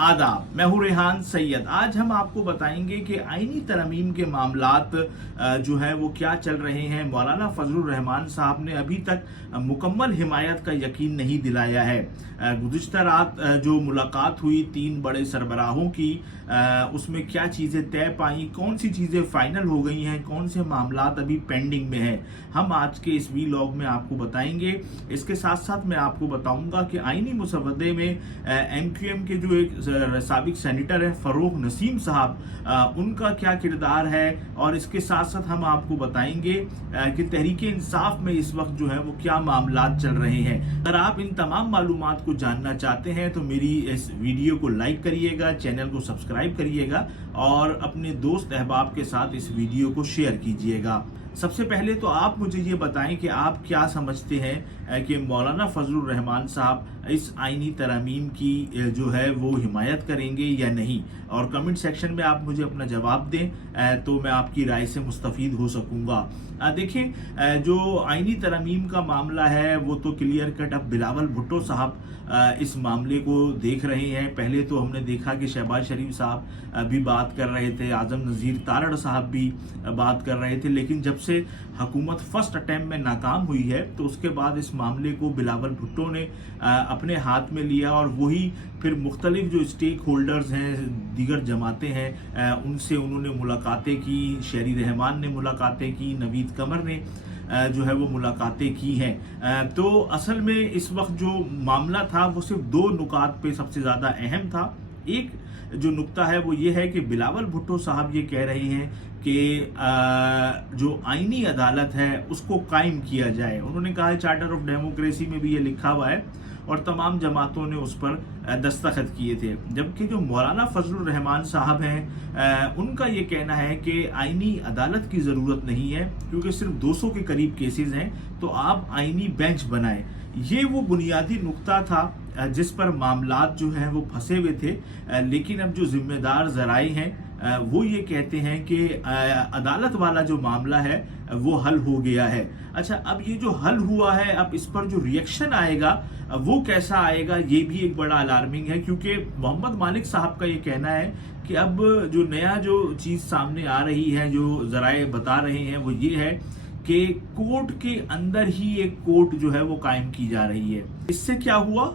आदाब, मैं हूँ रेहान सैयद। आज हम आपको बताएंगे कि आईनी तरमीम के मामलात जो है वो क्या चल रहे हैं। मौलाना फजलुर रहमान साहब ने अभी तक मुकम्मल हिमायत का यकीन नहीं दिलाया है। गुज़िश्ता रात जो मुलाकात हुई 3 बड़े सरबराहों की, उसमें क्या चीज़ें तय पाई, कौन सी चीज़ें फाइनल हो गई हैं, कौन से मामलात अभी पेंडिंग में हैं, हम आज के इस वीलॉग में आपको बताएंगे। इसके साथ साथ मैं आपको बताऊंगा कि आईनी मुसवदे में MQM के जो एक साबिक सेनेटर है फ़ारूक नसीम साहब, उनका क्या किरदार है, और इसके साथ साथ हम आपको बताएंगे कि तहरीक इंसाफ में इस वक्त जो है वो क्या मामलात चल रहे हैं। अगर आप इन तमाम मालूमात को जानना चाहते हैं तो मेरी इस वीडियो को लाइक करिएगा, चैनल को सब्सक्राइब करिएगा और अपने दोस्त अहबाब के साथ इस वीडियो को शेयर कीजिएगा। सबसे पहले तो आप मुझे ये बताएं कि आप क्या समझते हैं कि मौलाना फजलुर रहमान साहब इस आईनी तरमीम की जो है वो हिमायत करेंगे या नहीं, और कमेंट सेक्शन में आप मुझे अपना जवाब दें तो मैं आपकी राय से मुस्तफीद हो सकूंगा। देखें, जो आईनी तरमीम का मामला है वो तो क्लियर कट अब बिलावल भुट्टो साहब इस मामले को देख रहे हैं। पहले तो हमने देखा कि शहबाज शरीफ साहब भी बात कर रहे थे, आजम नज़ीर तारड़ साहब भी बात कर रहे थे, लेकिन जब से हुकूमत फर्स्ट अटैम्प्ट में नाकाम हुई है तो उसके बाद इस मामले को बिलावल भुट्टो ने अपने हाथ में लिया और वही फिर मुख्तलिफ जो स्टेक होल्डर्स हैं, दीगर जमातें हैं, उनसे उन्होंने मुलाकातें की। शहरी रहमान ने मुलाकातें की, नवीद कमर ने जो है वो मुलाकातें की हैं। तो असल में इस वक्त जो मामला था वो सिर्फ 2 नुकात पे सबसे ज़्यादा अहम था। एक जो नुक्ता है वो ये है कि बिलावल भुट्टो साहब ये कह रहे हैं कि जो आईनी अदालत है उसको कायम किया जाए। उन्होंने कहा है चार्टर ऑफ डेमोक्रेसी में भी ये लिखा हुआ है और तमाम जमातों ने उस पर दस्तखत किए थे। जबकि जो मौलाना फजलुर रहमान साहब हैं, उनका ये कहना है कि आईनी अदालत की ज़रूरत नहीं है क्योंकि सिर्फ 200 के करीब केसेस हैं, तो आप आईनी बेंच बनाएं। ये वो बुनियादी नुक्ता था जिस पर मामलात जो हैं वो फंसे हुए थे। लेकिन अब जो जिम्मेदार ज़राए हैं वो ये कहते हैं कि अदालत वाला जो मामला है वो हल हो गया है। अच्छा, अब ये जो हल हुआ है, अब इस पर जो रिएक्शन आएगा वो कैसा आएगा, ये भी एक बड़ा अलार्मिंग है, क्योंकि मोहम्मद मालिक साहब का ये कहना है कि अब जो नया जो चीज़ सामने आ रही है, जो ज़राए बता रहे हैं, वो ये है कि कोर्ट के अंदर ही एक कोर्ट जो है वो कायम की जा रही है। इससे क्या हुआ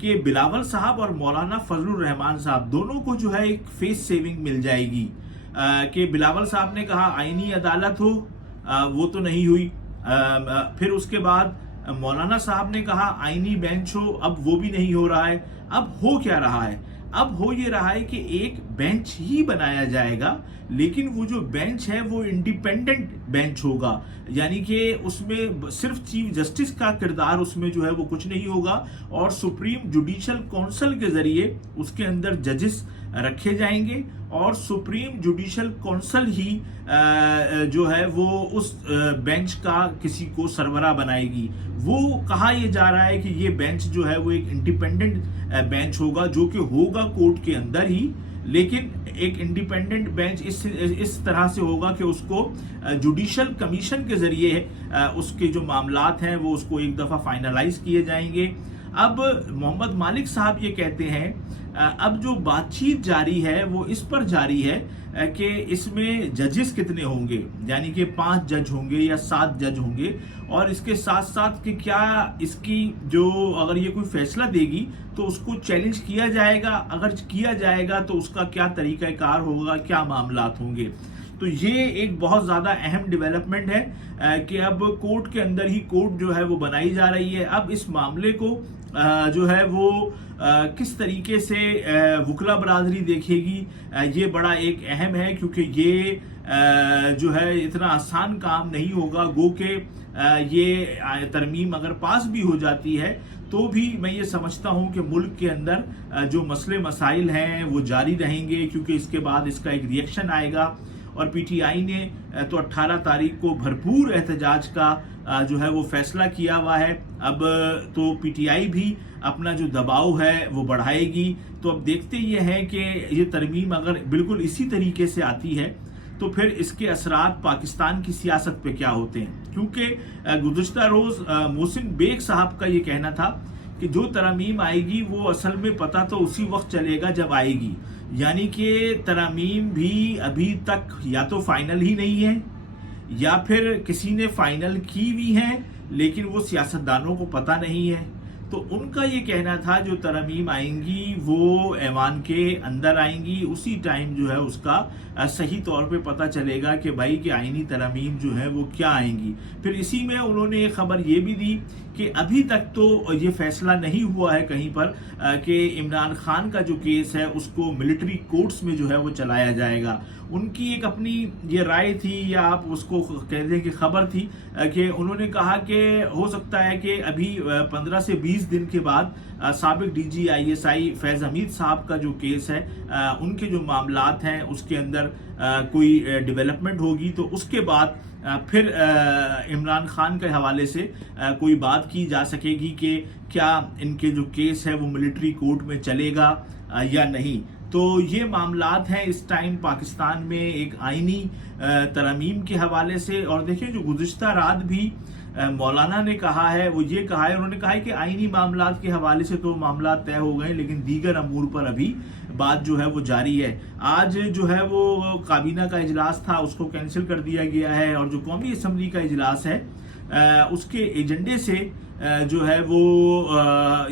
कि बिलावल साहब और मौलाना फजलुर रहमान साहब दोनों को जो है एक फेस सेविंग मिल जाएगी। कि बिलावल साहब ने कहा आईनी अदालत हो, वो तो नहीं हुई। फिर उसके बाद मौलाना साहब ने कहा आईनी बेंच हो, अब वो भी नहीं हो रहा है। अब हो क्या रहा है? अब हो ये रहा है कि एक बेंच ही बनाया जाएगा, लेकिन वो जो बेंच है वो इंडिपेंडेंट बेंच होगा, यानी कि उसमें सिर्फ चीफ जस्टिस का किरदार उसमें जो है वो कुछ नहीं होगा, और सुप्रीम जुडिशल काउंसिल के जरिए उसके अंदर जजेस रखे जाएंगे और सुप्रीम जुडिशल काउंसिल ही जो है वो उस बेंच का किसी को सरबराह बनाएगी। वो कहा यह जा रहा है कि ये बेंच जो है वो एक इंडिपेंडेंट बेंच होगा, जो कि होगा कोर्ट के अंदर ही, लेकिन एक इंडिपेंडेंट बेंच इस तरह से होगा कि उसको जुडिशल कमीशन के जरिए उसके जो मामलात हैं वो उसको एक दफ़ा फाइनलाइज किए जाएंगे। अब मोहम्मद मालिक साहब ये कहते हैं अब जो बातचीत जारी है वो इस पर जारी है कि इसमें जजेस कितने होंगे, यानी कि 5 जज होंगे या 7 जज होंगे, और इसके साथ साथ कि क्या इसकी जो अगर ये कोई फैसला देगी तो उसको चैलेंज किया जाएगा, अगर किया जाएगा तो उसका क्या तरीक़ाकार होगा, क्या मामलात होंगे। तो ये एक बहुत ज़्यादा अहम डेवलपमेंट है कि अब कोर्ट के अंदर ही कोर्ट जो है वो बनाई जा रही है। अब इस मामले को जो है वो किस तरीके से वकला बरादरी देखेगी, ये बड़ा एक अहम है, क्योंकि ये जो है इतना आसान काम नहीं होगा। गो के ये तरमीम अगर पास भी हो जाती है तो भी मैं ये समझता हूँ कि मुल्क के अंदर जो मसले मसाइल हैं वो जारी रहेंगे, क्योंकि इसके बाद इसका एक रिएक्शन आएगा। और PTI ने तो 18 तारीख को भरपूर एहतजाज का जो है वो फैसला किया हुआ है। अब तो PTI भी अपना जो दबाव है वो बढ़ाएगी। तो अब देखते ये हैं कि ये तरमीम अगर बिल्कुल इसी तरीके से आती है तो फिर इसके असरात पाकिस्तान की सियासत पे क्या होते हैं, क्योंकि गुज़िश्ता रोज़ मोहसिन बेग साहब का ये कहना था कि जो तरमीम आएगी वो असल में पता तो उसी वक्त चलेगा जब आएगी, यानी कि तरमीम भी अभी तक या तो फाइनल ही नहीं है या फिर किसी ने फाइनल की भी है लेकिन वो सियासतदानों को पता नहीं है। तो उनका ये कहना था जो तरमीम आएंगी वो ऐवान के अंदर आएंगी, उसी टाइम जो है उसका सही तौर पे पता चलेगा कि भाई कि आईनी तरमीम जो है वो क्या आएंगी। फिर इसी में उन्होंने एक खबर ये भी दी कि अभी तक तो ये फैसला नहीं हुआ है कहीं पर कि इमरान खान का जो केस है उसको मिलिट्री कोर्ट्स में जो है वो चलाया जाएगा। उनकी एक अपनी ये राय थी या आप उसको कह दें कि खबर थी कि उन्होंने कहा कि हो सकता है कि अभी 15 से 20 दिन के बाद साबिक डीजी ISI फैज़ हमीद साहब का जो केस है उनके जो मामलात हैं उसके अंदर कोई डेवलपमेंट होगी, तो उसके बाद फिर इमरान खान के हवाले से कोई बात की जा सकेगी कि क्या इनके जो केस है वो मिलिट्री कोर्ट में चलेगा या नहीं। तो ये मामलात हैं इस टाइम पाकिस्तान में एक आईनी तरमीम के हवाले से। और देखिए जो गुज़िश्ता रात भी मौलाना ने कहा है वो ये कहा है, उन्होंने कहा है कि आईनी मामलात के हवाले से तो मामला तय हो गए लेकिन दीगर अमूर पर अभी बात जो है वो जारी है। आज जो है वो काबीना का इजलास था उसको कैंसिल कर दिया गया है और जो कौमी असम्बली का इजलास है उसके एजेंडे से जो है वो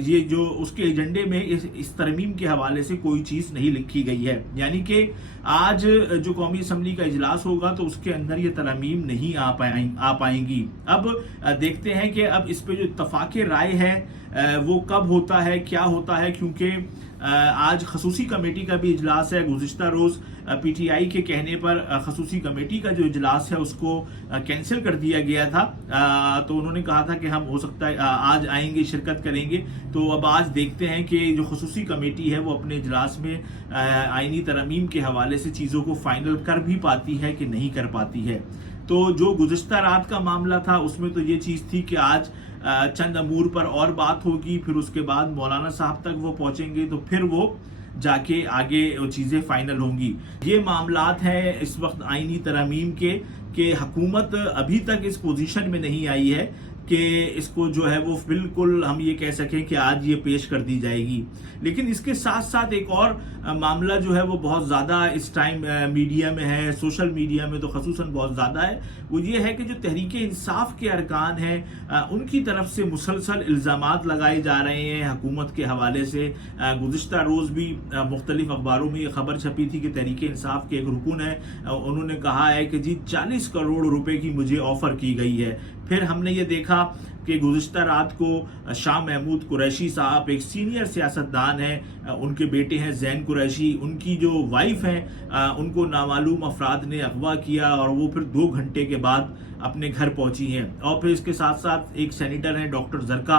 ये जो उसके एजेंडे में इस तरमीम के हवाले से कोई चीज़ नहीं लिखी गई है, यानी कि आज जो कौमी असम्बली का इजलास होगा तो उसके अंदर ये तरमीम नहीं आ पाएंगी। अब देखते हैं कि अब इस पे जो इत्तफाक़ राय है वो कब होता है क्या होता है, क्योंकि आज खसूसी कमेटी का भी इजलास है। गुज़िश्ता रोज़ PTI के कहने पर खसूसी कमेटी का जो इजलास है उसको कैंसिल कर दिया गया था, तो उन्होंने कहा था कि हम हो सकता है आज आएंगे शिरकत करेंगे। तो अब आज देखते हैं कि जो खसूसी कमेटी है वो अपने इजलास में आईनी तरमीम के हवाले से चीज़ों को फाइनल कर भी पाती है कि नहीं कर पाती है। तो जो गुज़िश्ता रात का मामला था उसमें तो ये चीज़ थी कि आज चंद अमूर पर और बात होगी, फिर उसके बाद मौलाना साहब तक वो पहुंचेंगे तो फिर वो जाके आगे चीज़ें फाइनल होंगी। ये मामलात हैं इस वक्त आईनी तरमीम के हुकूमत अभी तक इस पोजीशन में नहीं आई है कि इसको जो है वो बिल्कुल हम ये कह सकें कि आज ये पेश कर दी जाएगी। लेकिन इसके साथ साथ एक और मामला जो है वो बहुत ज़्यादा इस टाइम मीडिया में है, सोशल मीडिया में तो खसूसन बहुत ज़्यादा है, वो ये है कि जो तहरीक इंसाफ के अरकान हैं उनकी तरफ से मुसलसल इल्ज़ामात लगाए जा रहे हैं हुकूमत के हवाले से। गुज़िश्ता रोज़ भी मुख्तलिफ अखबारों में ये खबर छपी थी कि तहरीक इंसाफ के एक रुकन है, उन्होंने कहा है कि जी 40 करोड़ रुपए की मुझे ऑफ़र की गई है। फिर हमने ये देखा कि गुज़िश्ता रात को शाह महमूद कुरैशी साहब एक सीनियर सियासतदान हैं, उनके बेटे हैं ज़ैन कुरैशी, उनकी जो वाइफ हैं उनको नामालूम अफराद ने अगवा किया और वो फिर 2 घंटे के बाद अपने घर पहुंची हैं। और फिर इसके साथ साथ एक सेनेटर हैं डॉक्टर ज़रका,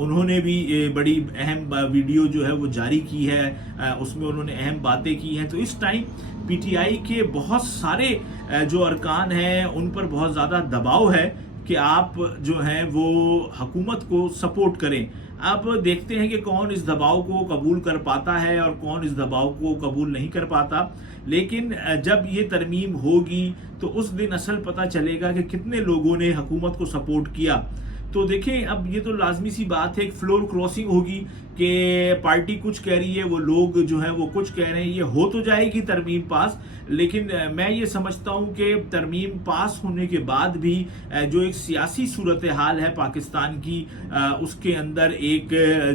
उन्होंने भी बड़ी अहम वीडियो जो है वो जारी की है, उसमें उन्होंने अहम बातें की हैं। तो इस टाइम PTI के बहुत सारे जो अरकान हैं उन पर बहुत ज़्यादा दबाव है कि आप जो हैं वो हुकूमत को सपोर्ट करें। अब देखते हैं कि कौन इस दबाव को कबूल कर पाता है और कौन इस दबाव को कबूल नहीं कर पाता। लेकिन जब ये तरमीम होगी तो उस दिन असल पता चलेगा कि कितने लोगों ने हुकूमत को सपोर्ट किया। तो देखें अब ये तो लाजमी सी बात है, एक फ्लोर क्रॉसिंग होगी कि पार्टी कुछ कह रही है वो लोग जो है वो कुछ कह रहे हैं, ये हो तो जाएगी तरमीम पास। लेकिन मैं ये समझता हूँ कि तरमीम पास होने के बाद भी जो एक सियासी सूरत हाल है पाकिस्तान की उसके अंदर एक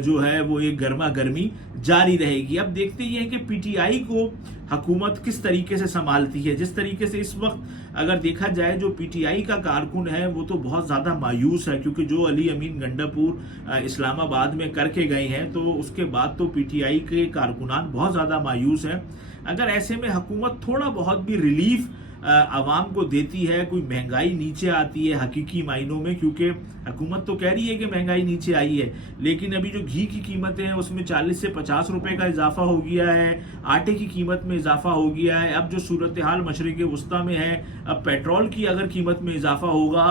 जो है वो एक गर्मा गर्मी जारी रहेगी। अब देखते ही हैं कि PTI को हुकूमत किस तरीके से संभालती है। जिस तरीके से इस वक्त अगर देखा जाए जो PTI का कारकुन है वो तो बहुत ज़्यादा मायूस है, क्योंकि जो अली अमीन गंडापुर इस्लामाबाद में करके गए हैं तो उसके बाद तो PTI के कारकुनान बहुत ज़्यादा मायूस हैं। अगर ऐसे में हुकूमत थोड़ा बहुत भी रिलीफ आवाम को देती है, कोई महंगाई नीचे आती है हकीकी मायनों में, क्योंकि हुकूमत तो कह रही है कि महंगाई नीचे आई है, लेकिन अभी जो घी की कीमतें हैं उसमें 40 से 50 रुपए का इजाफा हो गया है, आटे की कीमत में इजाफा हो गया है। अब जो सूरत हाल मशरिक़ वस्ता में है, अब पेट्रोल की अगर कीमत में इजाफा होगा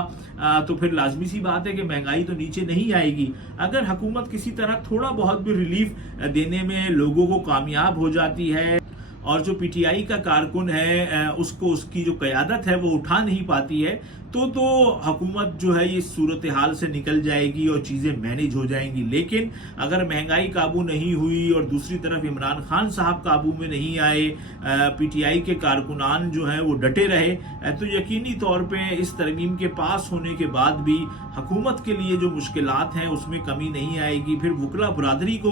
तो फिर लाजमी सी बात है कि महंगाई तो नीचे नहीं आएगी। अगर हुकूमत किसी तरह थोड़ा बहुत भी रिलीफ देने में लोगों को कामयाब हो जाती है और जो PTI का कारकुन है उसको उसकी जो क़यादत है वो उठा नहीं पाती है, तो हुकूमत जो है ये सूरत हाल से निकल जाएगी और चीज़ें मैनेज हो जाएंगी। लेकिन अगर महंगाई काबू नहीं हुई और दूसरी तरफ इमरान खान साहब काबू में नहीं आए, पीटीआई के कारकुनान जो हैं वो डटे रहे, तो यकीनी तौर पे इस तरमीम के पास होने के बाद भी हुकूमत के लिए जो मुश्किलात हैं उसमें कमी नहीं आएगी। फिर वकला बरादरी को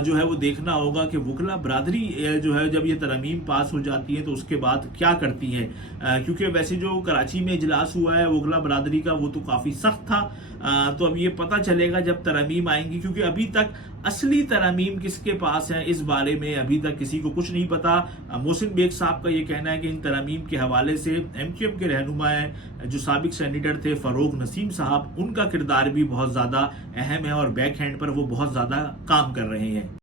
जो है वो देखना होगा कि वकला बरादरी जो है जब ये तरमीम पास हो जाती है तो उसके बाद क्या करती है, क्योंकि वैसे जो कराची में इजलास हुआ है वकला बरादरी का वो तो काफ़ी सख्त था। तो अब ये पता चलेगा जब तरमीम आएंगी, क्योंकि अभी तक असली तरमीम किसके पास है इस बारे में अभी तक किसी को कुछ नहीं पता। मोहसिन बेग साहब का ये कहना है कि इन तरमीम के हवाले से एमक्यूएम के रहनुमा हैं जो साबिक सेनेटर थे फ़ारूक नसीम साहब, उनका किरदार भी बहुत ज़्यादा अहम है और बैक हैंड पर वो बहुत ज़्यादा काम कर रहे हैं।